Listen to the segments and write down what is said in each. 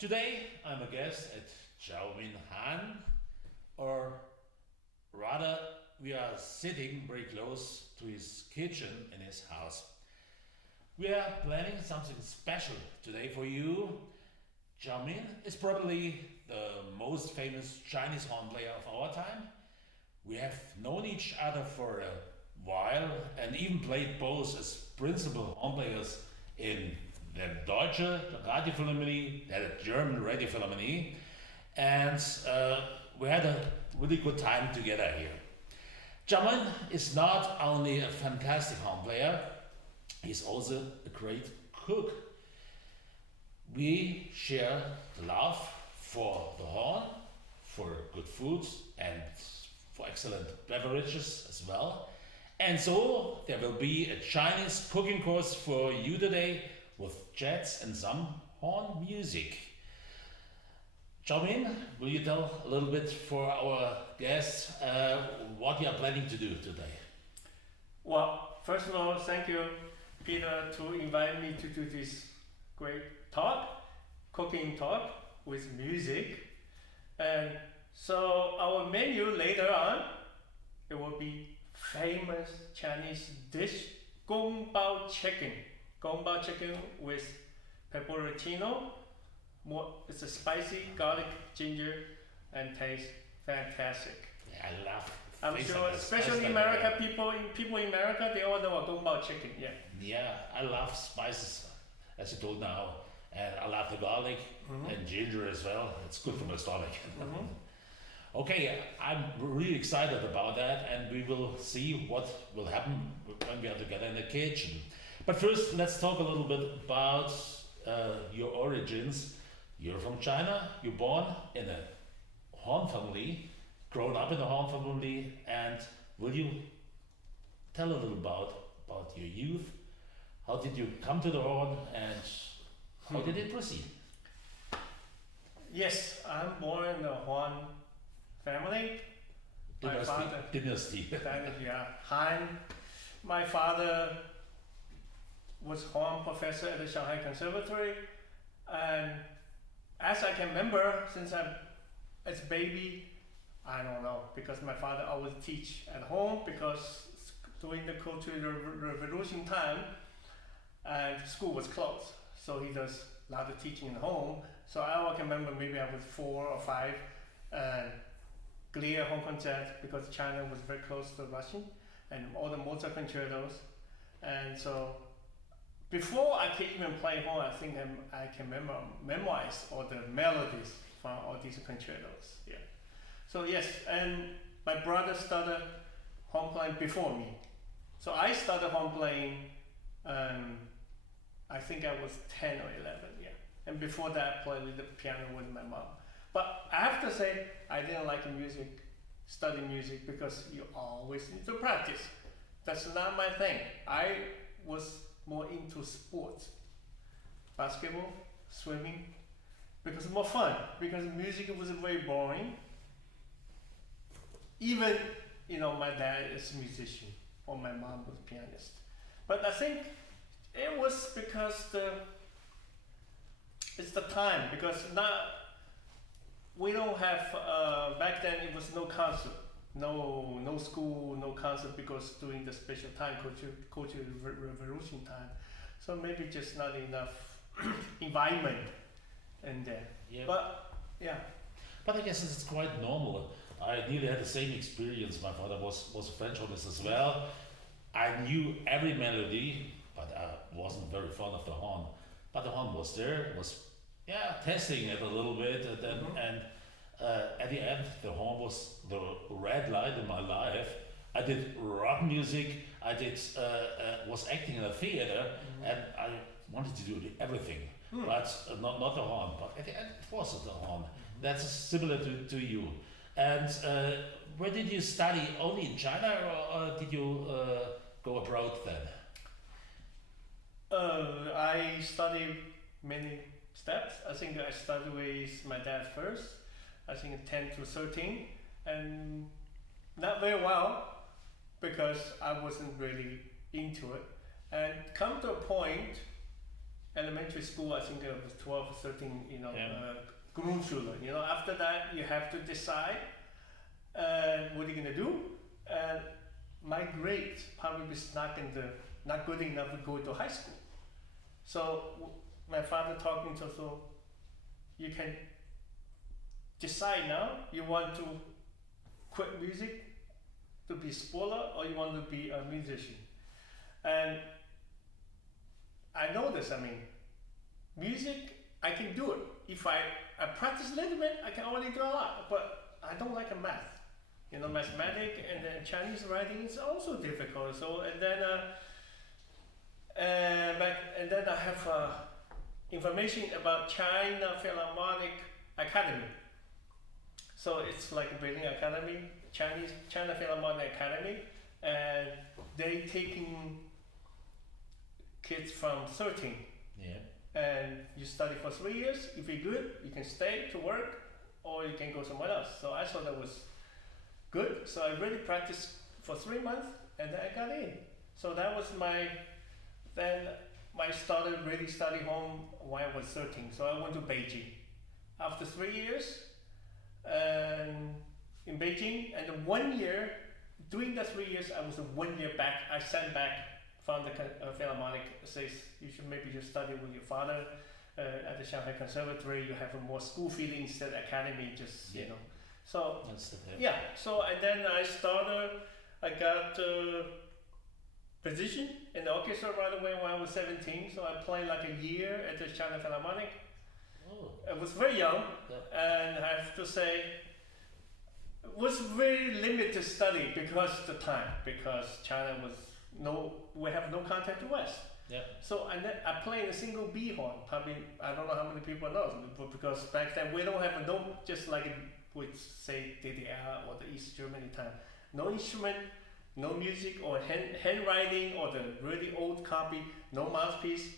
Today I'm a guest at Xiao or rather, we are sitting very close to his kitchen in his house. We are planning something special today for you. Xiaomin is probably the most famous Chinese horn player of our time. We have known each other for a while and even played both as principal horn players in the Deutsche Radiophilharmonie, the German Radiophilharmonie, and we had a really good time together here. Xiaomin is not only a fantastic horn player, he's also a great cook. We share the love for the horn, for good foods, and for excellent beverages as well. And so there will be a Chinese cooking course for you today with chats and some horn music. Xiaomin, will you tell a little bit for our guests what you are planning to do today? Well, first of all, thank you, Peter, to invite me to do this great talk, cooking talk with music. And so our menu later on, it will be famous Chinese dish, Gong Bao chicken. Gong Bao chicken with pepperoncino. It's a spicy garlic, ginger, and tastes fantastic. Yeah, I love. I'm sure, especially America people in America, they all know a Gong Bao chicken. Yeah. Yeah, I love spices, as you told now, and I love the garlic and ginger as well. It's good for my stomach. Okay, I'm really excited about that, and we will see what will happen when we are together in the kitchen. But first, let's talk a little bit about your origins. You're from China, you're born in a horn family, grown up in a horn family, and will you tell a little about your youth? How did you come to the horn, and how did it proceed? Yes, I'm born in a horn family. Dynasty. Yeah, Han. My father was horn professor at the Shanghai Conservatory, and as I can remember, since I'm as a baby, I don't know, because my father always teach at home because during the Cultural Revolution time, and school was closed, so he does a lot of teaching at home. So I can remember maybe I was 4 or 5, and clear Hong Kong jazz because China was very close to Russian, and all the Mozart concertos, and so before I can even play horn, I think I can memorize all the melodies from all these concertos. Yeah. So yes, and my brother started horn playing before me. So I started horn playing, I think I was 10 or 11, yeah. And before that, I played with the piano with my mom. But I have to say, I didn't like music, study music, because you always need to practice. That's not my thing. I was more into sports, basketball, swimming, because it's more fun, because music was very boring. Even, my dad is a musician, or my mom was a pianist. But I think it was because it's the time, because now we don't have, back then it was no concert, no school, no concert, because during the special time, Cultural Revolution time. So maybe just not enough environment in there. Yeah. But yeah. But I guess it's quite normal. I nearly had the same experience. My father was a French hornist as well. I knew every melody, but I wasn't very fond of the horn. But the horn was there, was testing it a little bit, and then at the end, the horn was the red light in my life. I did rock music. I was acting in a theater, and I wanted to do everything, but not the horn. But at the end, it was the horn. That's similar to you. And where did you study? Only in China, or did you go abroad then? I studied many steps. I think I started with my dad first. I think 10 to 13, and not very well because I wasn't really into it. And come to a point, elementary school, I think it was 12 or 13, Yeah. Grundschule. After that, you have to decide what you're gonna do. And my grades probably was not good enough to go to high school. So my father talking to, so you can decide now, you want to quit music to be spoiler or you want to be a musician. And I know this, music, I can do it. If I practice a little bit, I can already do a lot, but I don't like math. Mathematics and then Chinese writing is also difficult. So, and then I have information about China Philharmonic Academy. So it's like a building academy, China Philharmonic Academy, and they taking kids from 13. Yeah. And you study for 3 years. If you're good, you can stay to work, or you can go somewhere else. So I thought that was good. So I really practiced for 3 months, and then I got in. So that was then I started really study home when I was 13. So I went to Beijing. After 3 years, in Beijing, and 1 year, during the 3 years, I was 1 year back. I sent back from the Philharmonic, says you should maybe just study with your father at the Shanghai Conservatory. You have a more school feeling instead of academy, So That's the thing. yeah, so and then I got a position in the orchestra right away when I was 17. So I played like a year at the China Philharmonic. Oh. I was very young, Yeah. and I have to say, it was very limited study because China we have no contact to West. Yeah. So and then I play in a single B horn. Probably I don't know how many people know, but because back then we don't have just like with say DDR or the East Germany time, no instrument, no music or handwriting or the really old copy, no mouthpiece.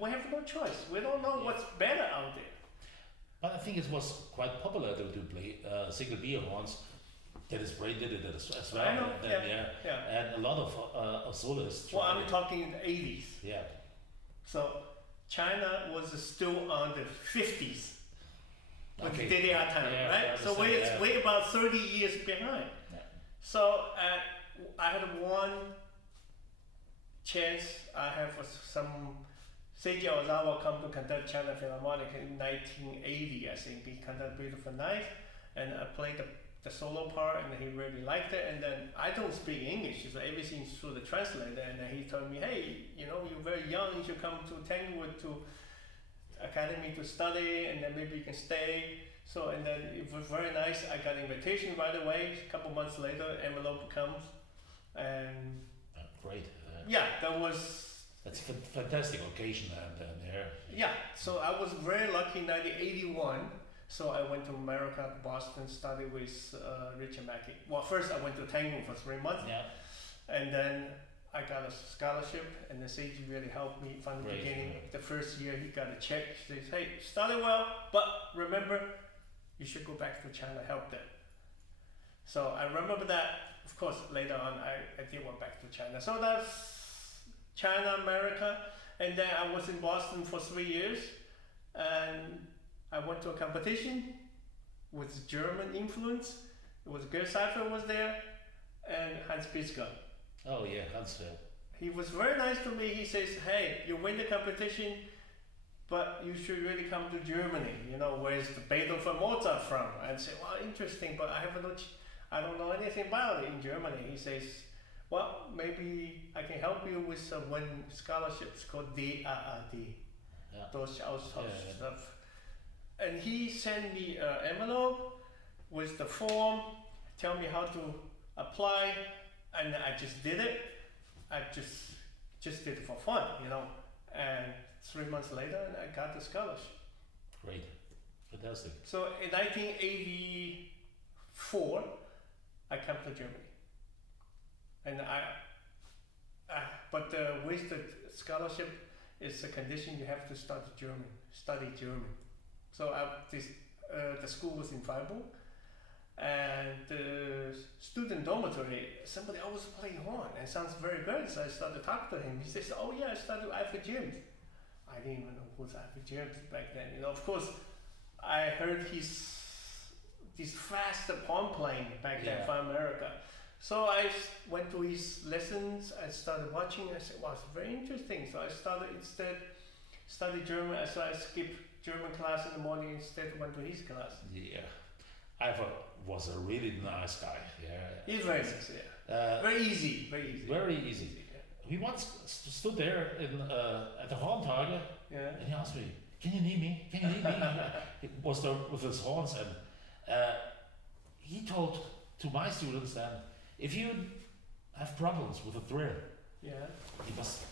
We have no choice. We don't know what's better out there. But I think it was quite popular to play single beer horns. Dennis Brain did it as well. I know, And then, yeah. And a lot of soloists. Well, tried I'm it. talking in the 80s. Yeah. So China was still on the 50s with Okay. DDR time, Yeah, right? I So understand, we're about 30 years behind. Yeah. So I had one chance. I have some Seiji Ozawa come to conduct China Philharmonic in 1980, I think. He conducted Beautiful Night, and I played the solo part, and he really liked it. And then I don't speak English, so everything's through the translator. And then he told me, hey, you're very young, you should come to Tanglewood to academy to study, and then maybe you can stay. So, and then it was very nice. I got an invitation right away. A couple months later, envelope comes, and Great. that's a fantastic occasion, and yeah. So I was very lucky in 1981. So I went to America, Boston, studied with Richard Mackey. Well, first I went to Tango for 3 months, Yeah. and then I got a scholarship, and the Seiji really helped me from the Great, beginning. yeah. The first year he got a check. He says, hey, study well, but remember, you should go back to China, help them. So I remember that. Of course, later on, I did went back to China. So that's China, America, and then I was in Boston for 3 years, and I went to a competition with German influence. It was Gerd Seifer was there, and Hans Bisker. Oh yeah, Hans. He was very nice to me. He says, hey, you win the competition, but you should really come to Germany. Where's the Beethoven Mozart from? And say, well, interesting, but I don't know anything about it in Germany. He says, well, maybe I can help you with one scholarships called DAAD. Yeah. Those Yeah. stuff. And he sent me an envelope with the form, tell me how to apply, and I just did it. I just did it for fun, And 3 months later, I got the scholarship. Great. Fantastic. So in 1984, I came to Germany, and but with the scholarship, it's a condition you have to study German. So the school was in Freiburg, and the student dormitory, somebody always playing horn and sounds very good. So I started to talk to him. He says, "Oh yeah, I studied Alfred James." I didn't even know who's Ivy James back then. Of course, I heard these fast horn playing back then from America. So I went to his lessons. I started watching. I said, "Wow, it's very interesting." So I started study German. So I skipped German class in the morning instead went to his class. Yeah, Ivor was a really nice guy. Yeah, he's very nice. Yeah, very easy. Very easy. He once stood there at the Horntage, and he asked me, "Can you need me? Can you need me?" He was there with his horns, and he told to my students then, if you have problems with a drill, you must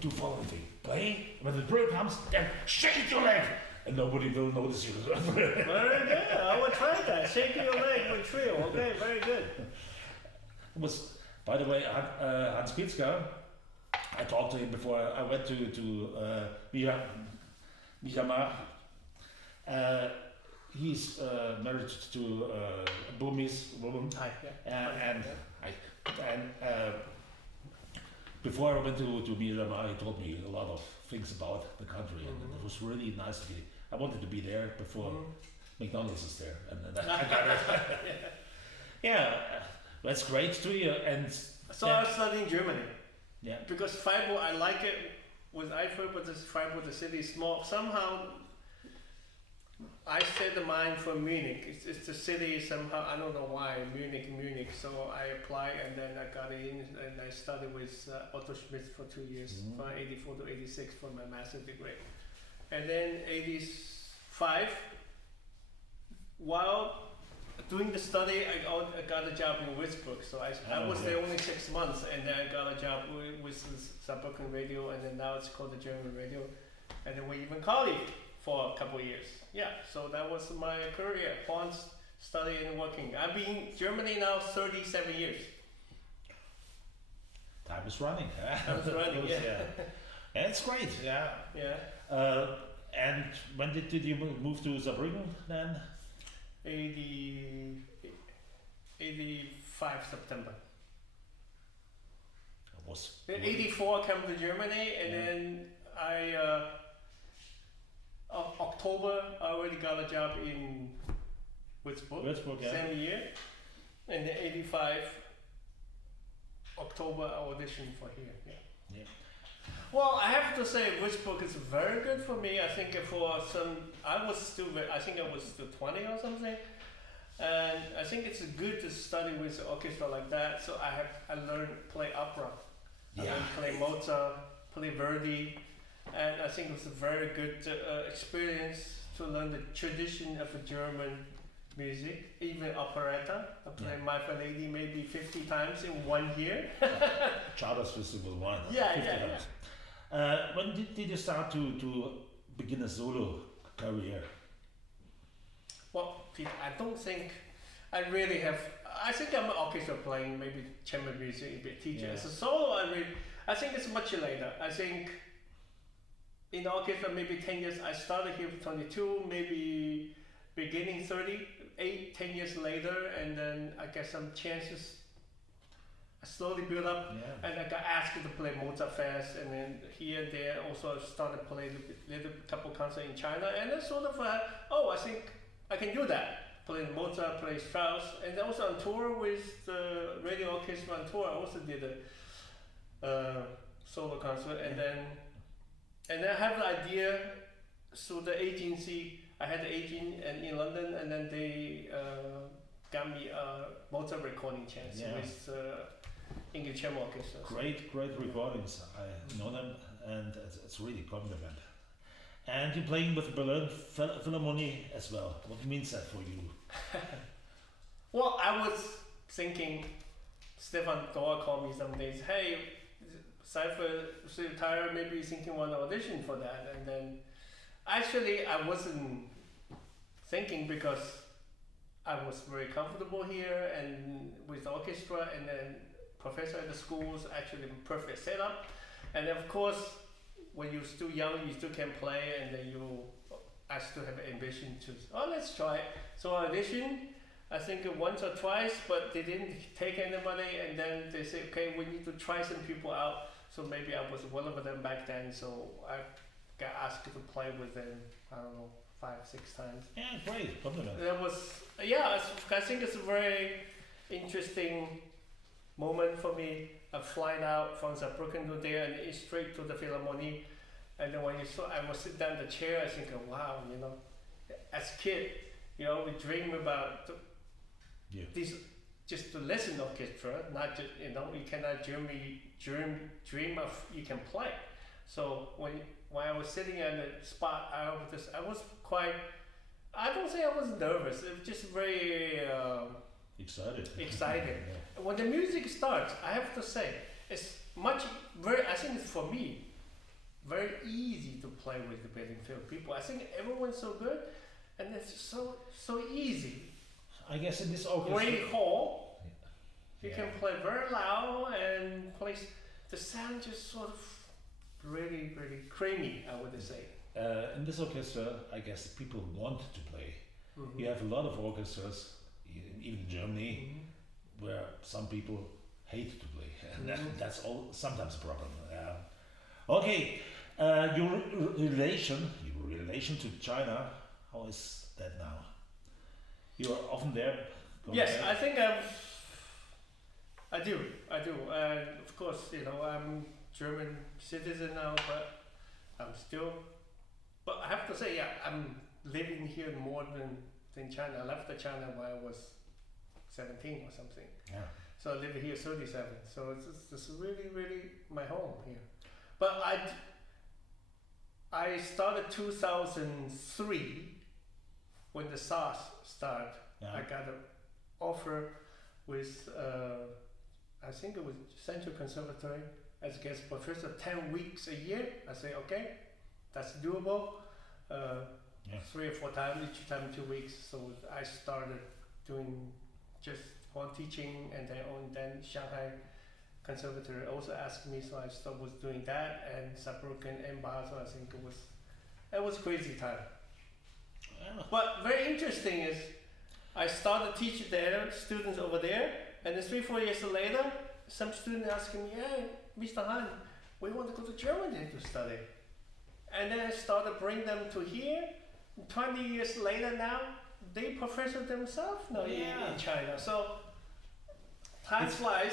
do following thing. Play, when the drill comes, then shake your leg, and nobody will notice you. Very good. I will try that. Shake your leg with drill. Okay, very good. It was, by the way, Hans Pitzka. I talked to him before I went to Myanmar. He's married to a Burmese woman, and before I went to Myanmar, he told me a lot of things about the country, and it was really nice to be. I wanted to be there before McDonald's is there, and then I got it. Yeah, that's great to you. And so I was studying Germany. Yeah. Because Freiburg, I like it with Eiffel, but this Freiburg, the city is small. Somehow, I set the mind for Munich. It's the city somehow, I don't know why, Munich. So I applied and then I got in and I studied with Otto Schmidt for 2 years, from 84 to 86 for my master's degree. And then 85, while doing the study, I got a job in Würzburg. So I was there only 6 months, and then I got a job with Saarbrücken Radio, and then now it's called the German Radio. And then we even colleagued for a couple of years. Yeah, so that was my career, horn study and working. I've been in Germany now 37 years. Time is running. Time is running, yeah. It's great, yeah. Yeah. And when did you move to Saarbrücken then? 85 September. It was 84 I came to Germany, and then October I already got a job in Würzburg, same year, and then 85 October I auditioned for here. Yeah. Well, I have to say Würzburg is very good for me. I think I was still 20 or something, and I think it's good to study with an orchestra like that. So I learned play opera, I learned play Mozart, play Verdi, and I think it was a very good experience to learn the tradition of German music, even operetta. I played My Fair Lady maybe 50 times in 1 year. Charters Festival one. Yeah. When did you start to begin a solo career? Well, Peter, I don't think I really have. I think I'm an orchestra playing, maybe chamber music, a bit teacher. As a solo, I think it's much later. I think in the orchestra, maybe 10 years. I started here with 22, maybe beginning 30, 10 years later, and then I get some chances. I slowly built up, and I got asked to play Mozart Fest, and then here and there also started playing little couple concerts in China, and then sort of, I think I can do that. Play Mozart, play Strauss, and then also on tour with the radio orchestra on tour. I also did a solo concert, and then I have the idea. So the agency, I had an agent in London, and then they got me a Mozart recording chance with English Chamber Orchestra. Great recordings. I know them, and it's really compliment. And you're playing with Berlin Philharmonic as well. What means that for you? Well, I was thinking, Stefan Dohr called me some days, hey, Cypher retired, maybe you think you want to audition for that. And then actually I wasn't thinking, because I was very comfortable here and with the orchestra, and then professor at the schools, actually perfect setup. And of course, when you're still young, you still can play, and then I still have ambition to, let's try it. So I auditioned, I think once or twice, but they didn't take anybody, and then they said, okay, we need to try some people out. So maybe I was one of them back then, so got asked to play with them. I don't know, 5, 6 times. Yeah, great compliment. That was yeah. I think it's a very interesting moment for me. Of flying out from Saarbrücken to there and straight to the Philharmonie, and then when I was sit down in the chair, I think, wow, as a kid, we dream about this, just to listen orchestra, not just you cannot dream of you can play. So when I was sitting on the spot, I was quite. I don't say I was nervous. It was just very. Excited. Yeah. When the music starts, I have to say, it's I think it's for me, very easy to play with the Bedingfield people. I think everyone's so good, and it's so easy. I guess in this orchestra. Great hall, you can play very loud and play. The sound just sort of really, really creamy, I would say. In this orchestra, I guess people want to play. Mm-hmm. You have a lot of orchestras, even in Germany, where some people hate to play, and that's sometimes a problem. Okay, your relation to China, how is that now? You are often there. Yes, there? I think I do, and of course, I'm German citizen now, but I'm still. But I have to say, I'm living here more than China. I left China when I was 17 or something. Yeah. So I live here 37. So it's really, really my home here. But I started 2003 when the SARS started. Yeah. I got an offer with, I think it was Central Conservatory as guest professor, 10 weeks a year. I say, okay, that's doable. 3 or 4 times, each time 2 weeks. So I started doing just horn teaching, and then Shanghai Conservatory also asked me, so I was doing that, and Saarbrücken and Basel. I think it was crazy time. But very interesting is I started teaching their students over there, and then 3-4 years later, some student asking me, hey, Mr. Han, we want to go to Germany to study. And then I started bring them to here. 20 years later now, they professor themselves now in China. So time flies.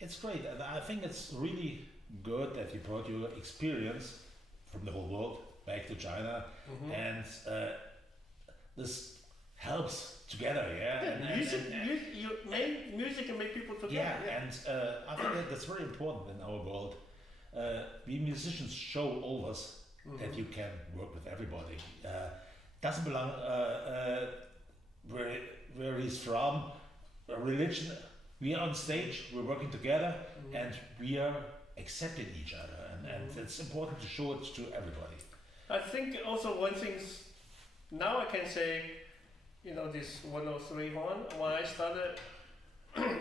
It's great. And I think it's really good that you brought your experience from the whole world back to China, and this helps together. Music can make people together. And I think that's very important in our world. We musicians show always that you can work with everybody. Doesn't belong where he's from, a religion. We are on stage, we're working together, and we are accepting each other, and it's important to show it to everybody. I think also one thing, now I can say, this 103 horn, when I started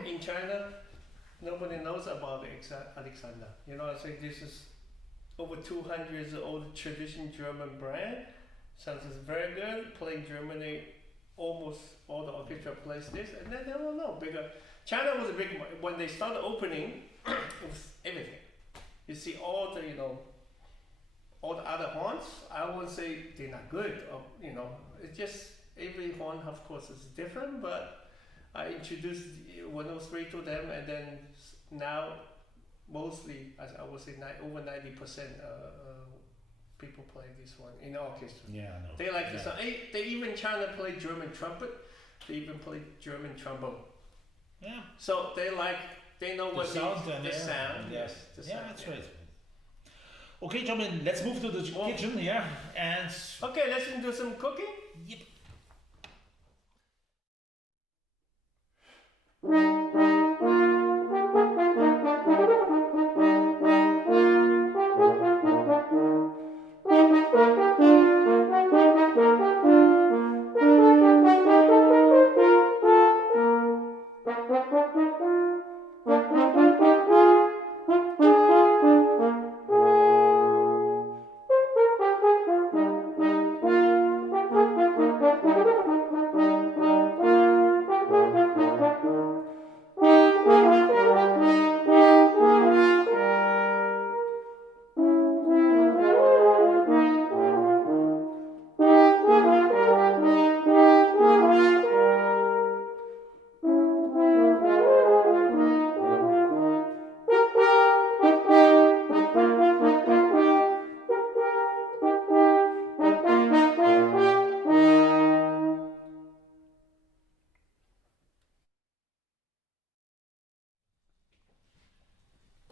in China, nobody knows about Alexander. I think this is over 200 years old tradition German brand. Sounds very good. Playing Germany, almost all the orchestra plays this, and then I don't know, bigger. China was a big, when they started opening, it was everything. You see all the, all the other horns, I won't say they're not good, it's just, every horn of course is different, but I introduced 103 to them, and then now mostly, as I would say, over 90% people play this one in orchestra. Yeah, I know. They like the sound. They even China play German trumpet. They even play German trombone. Yeah. So they know what the sound. Yes. The yeah, sound, that's right. Okay, gentlemen, let's move to the kitchen. Yeah, and okay, let's do some cooking. Yep.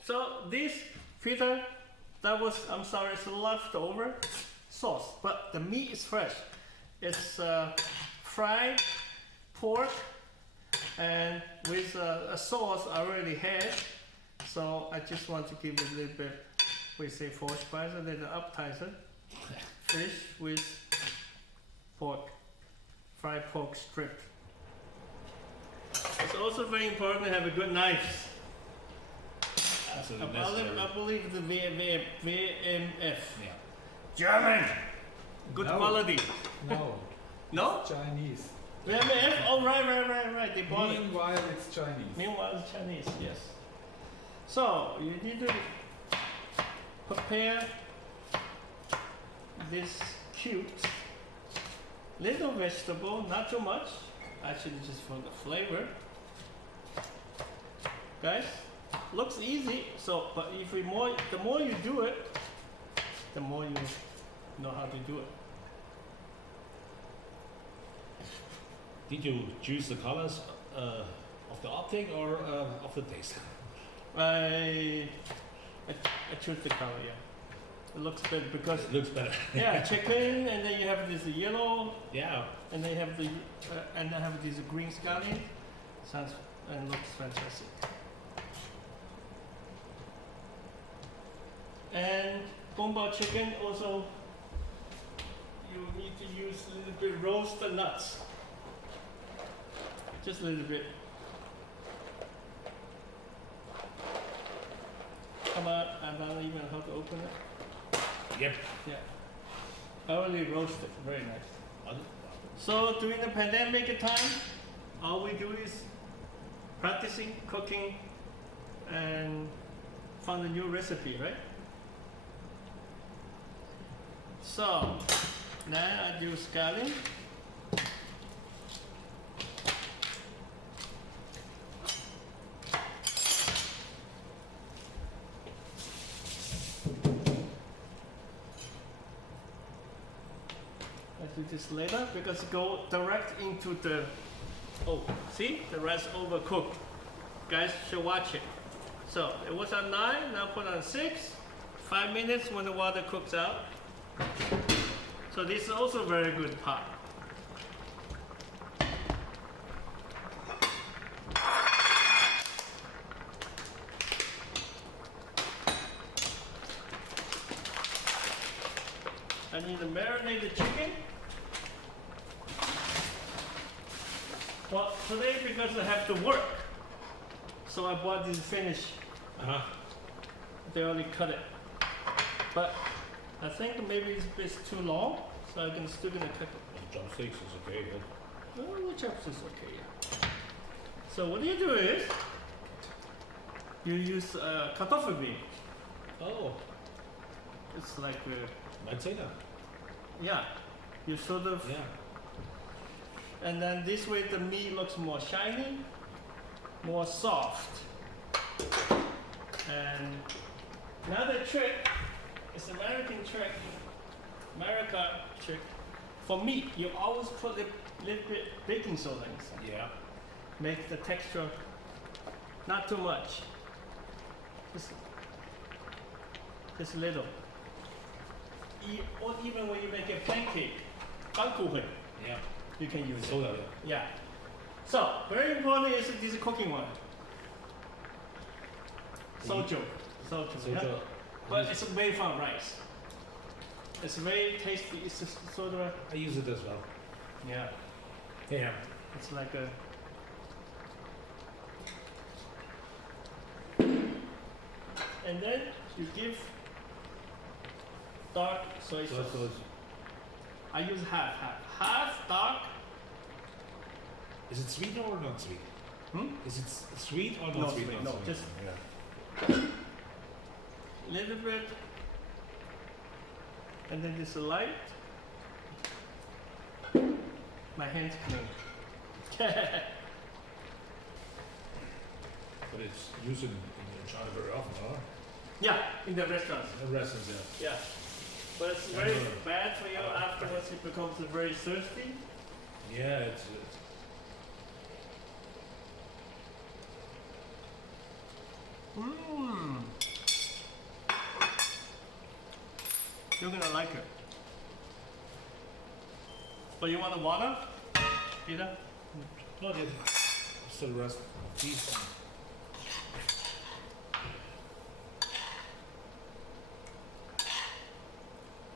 So this, Peter, that was, I'm sorry, it's leftover sauce, but the meat is fresh. It's fried pork and with a sauce I already had. So I just want to give it a little bit, we say Vorspeise, a little appetizer. Fish with pork, fried pork strip. It's also very important to have a good knife. Absolutely necessary. I believe the VMF. Yeah. German! Good No. quality. No, No? Chinese. VMF? Oh, right. They bought it. Meanwhile, it's Chinese. Meanwhile, it's Chinese, yes. So, you need to prepare this cute little vegetable, not too much, actually just for the flavor. Guys, looks easy, so, but if the more you do it, the more you know how to do it. Did you choose the colors of the optic or of the taste? I choose the color, yeah. It looks better because It looks better. yeah, chicken, and then you have this yellow, Yeah. and they have the and I have this green scallion. Sounds and looks fantastic. And Gumbao chicken also, you need to use a little bit roast the nuts. Just a little bit. Come on, I don't even know how to open it. Yep. Yeah. I already roasted, very nice. So during the pandemic time, all we do is practicing cooking and found a new recipe, right? So now I do scallion. I do this later because it go direct into the, oh, see, the rest overcooked. Guys should watch it. So it was on 9, now put on 6. 5 minutes when the water cooks out. So this is also very good pot. I need to marinate the chicken. Well, today because I have to work, so I bought this finish. They already cut it, but I think maybe it's too long, so I can still gonna cut it. Drumsticks is okay, but Oh, the chops is okay. Yeah. So what you do is you use kartoffelbean. oh, It's like Manzana. yeah, you sort of Yeah. and then this way the meat looks more shiny, more soft. And another trick, it's American trick, America trick. For meat, you always put a little bit baking soda inside. Yeah. Make the texture not too much. Just a little. Or even when you make a pancake, Kuchen, Yeah. you can use it. Soda. Yeah. So, very important is this cooking one. Soju. Soju. Yeah. Yeah? So But it's made from rice. It's very tasty. It's just sort of a, I use it as well. yeah. Yeah. It's like a. And then you give dark soy sauce. So I use half. Half dark. is it sweet or not sweet? Hmm? Is it sweet or not No sweet? sweet, Not no, sweet. just- Yeah. Little bit. And then just light. My hands clean. But it's used in China very often, huh? Yeah, in the restaurants. In restaurants, yeah. Yeah. But it's Yeah, very no, no. bad for you afterwards. It becomes very thirsty. Yeah, it's. Mmm. You're gonna like it. But you want the water, Peter? Not yet. Still rest peace.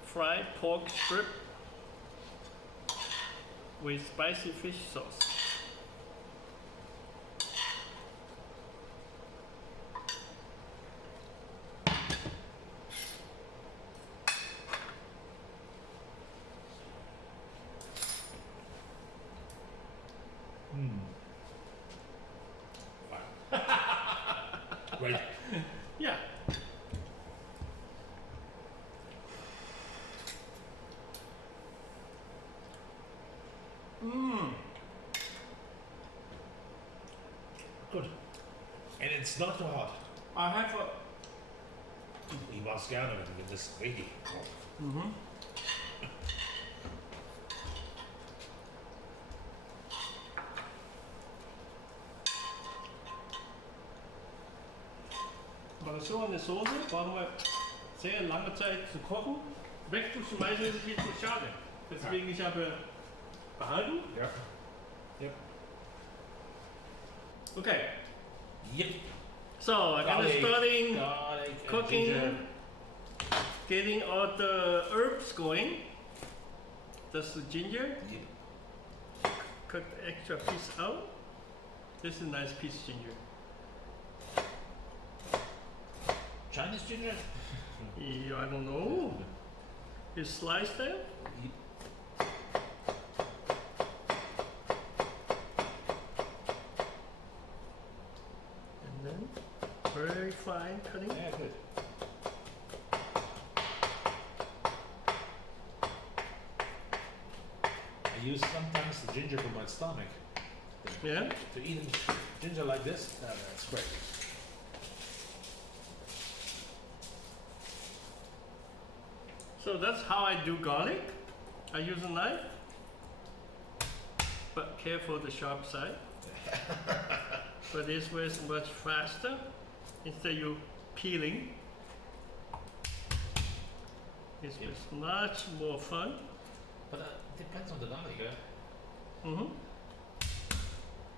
Fried pork strip with spicy fish sauce. Great. Yeah. Good. And it's not too hot. I have a. Ich mach's gerne, wenn das richtig. Aber so eine Soße brauchen wir sehr lange Zeit zu kochen. Wegzuschmeißen ist viel zu schade. Deswegen ich habe behalten. Ja. Yep. Okay. Yep. So I'm gonna starting Garlic, cooking, ginger. getting all the herbs going. That's the ginger. Yep. Cut the extra piece out. This is a nice piece of ginger. Chinese ginger? Yeah, I don't know. You slice them. Yep. And then very fine cutting. Yeah, good. I use sometimes the ginger for my stomach. Yeah. To eat ginger like this, that's great. So that's how I do garlic. I use a knife, but careful the sharp side. But this way is much faster. Instead you peeling, it's Yep. much more fun. But it depends on the garlic, yeah? Mm-hmm.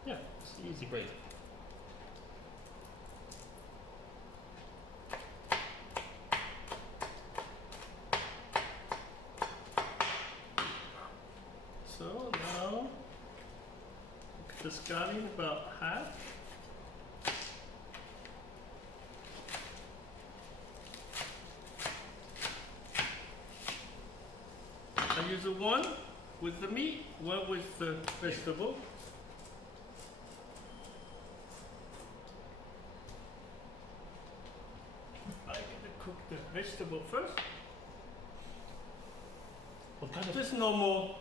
Yeah, it's easy. Great. So now, discarding about half. I use one with the meat, one with the vegetable. I get to cook the vegetable first. What kind of Just normal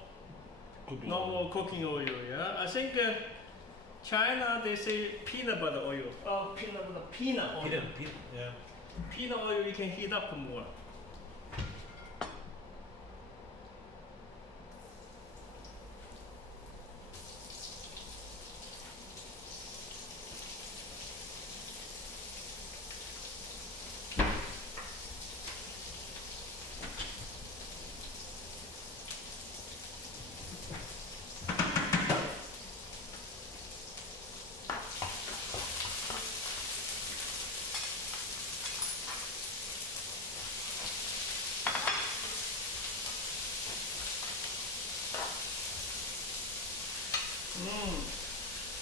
cooking? normal cooking oil, yeah. I think China they say peanut butter oil. Oh, peanut oil. Peanut, yeah. Peanut oil you can heat up more.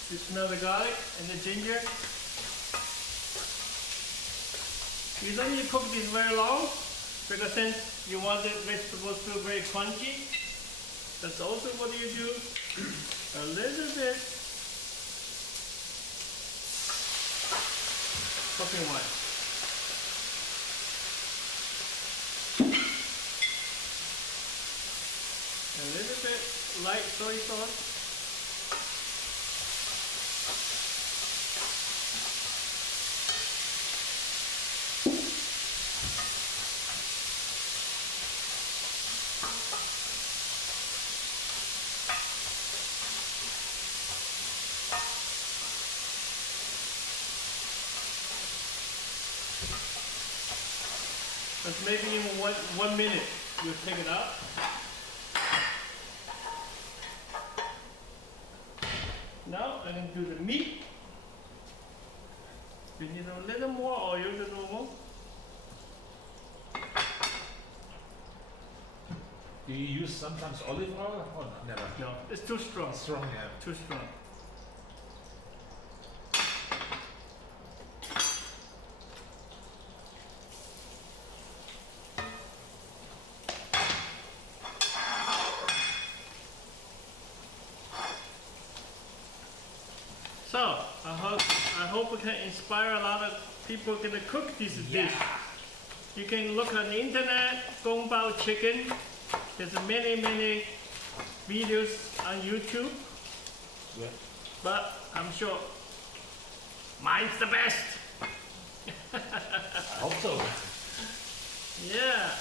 You smell the garlic and the ginger. You don't need to cook this very long because then you want the vegetables to be very crunchy. That's also what you do. A little bit cooking wine. A little bit light soy sauce. That's maybe in 1 minute. You take it out. Now I'm going to do the meat. You need a little more oil than normal. Do you use sometimes olive oil or never? No, it's too strong. Strong, yeah. Too strong. So, I hope we can inspire a lot of people gonna cook this dish. You can look on the internet, Gong Bao chicken. There's many videos on YouTube. Yeah. But I'm sure mine's the best. I hope so. Yeah.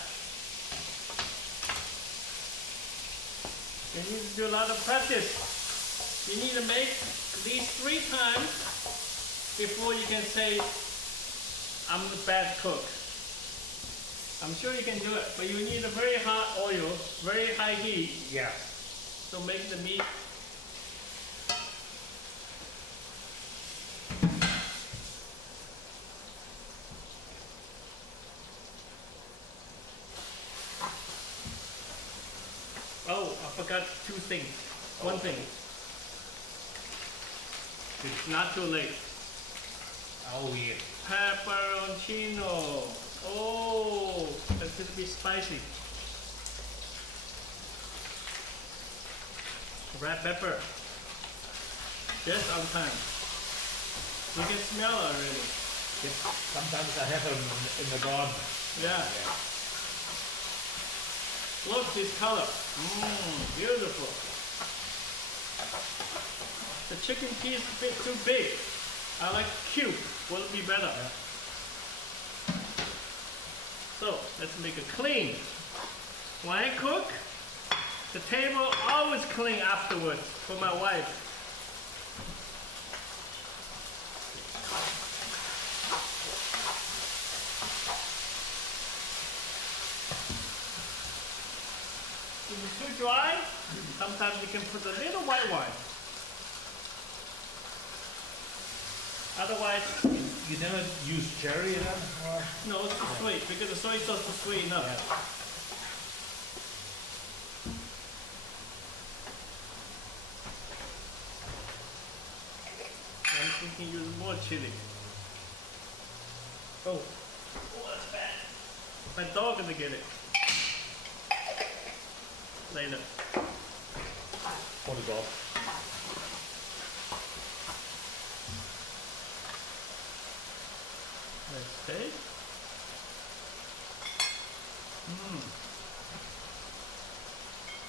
You need to do a lot of practice. You need to make at least 3 times before you can say, I'm the bad cook. I'm sure you can do it, but you need a very hot oil, very high heat. Yeah. So make the meat. Oh, I forgot 2 things. One thing. It's not too late. Oh yeah. Pepperoncino. Oh, that's gonna be spicy. Red pepper. Just on time. You can smell it already. Sometimes I have them in the garden. Yeah. Look this color. Beautiful. The chicken piece is a bit too big. I like cube. Will be better. Yeah. So let's make it clean. When I cook, the table always clean afterwards for my wife. If it's too dry, sometimes you can put a little white wine. Otherwise, You never use cherry then? Or? no, it's too sweet because the soy sauce is sweet enough. And we can use more chili. Oh, that's bad. My dog gonna get it later. For the dog. Let's taste.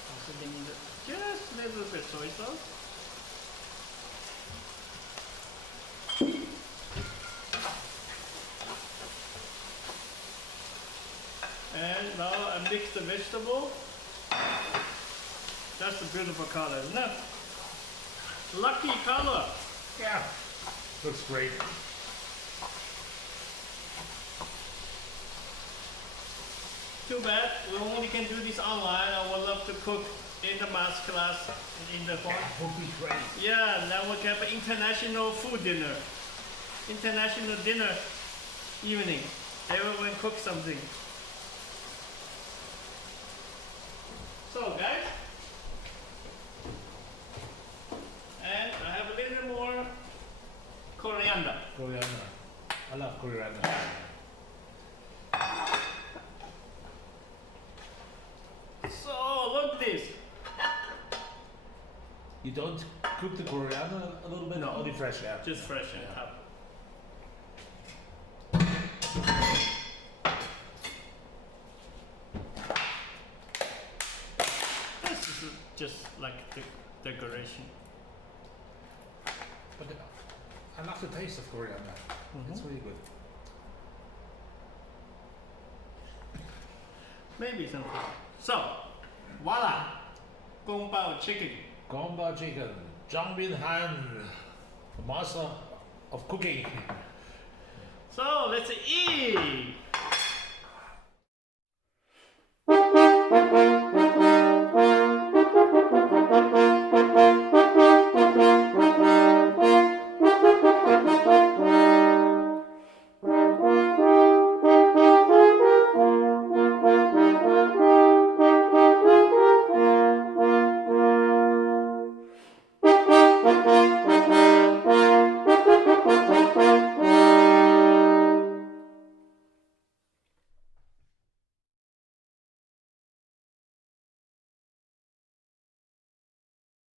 Also, we need just a little bit soy sauce. And now I mix the vegetable. That's a beautiful color, isn't it? Lucky color. Yeah. Looks great. Too bad we only can do this online. I would love to cook in the master class in the home. That would be great. Yeah, now we can have an international food dinner. International dinner evening. Everyone cook something. So guys, and I have a little more coriander. Coriander. I love coriander. So look this. You don't cook the coriander a little bit? No. Only fresh, yeah. Just fresh and Yeah. hot. This is just like the decoration. But I love the taste of coriander. It's really good. Maybe something. So, voila! Gong Bao chicken. Gong Bao chicken. Zhang Bin Han. Master of cooking. So, let's eat!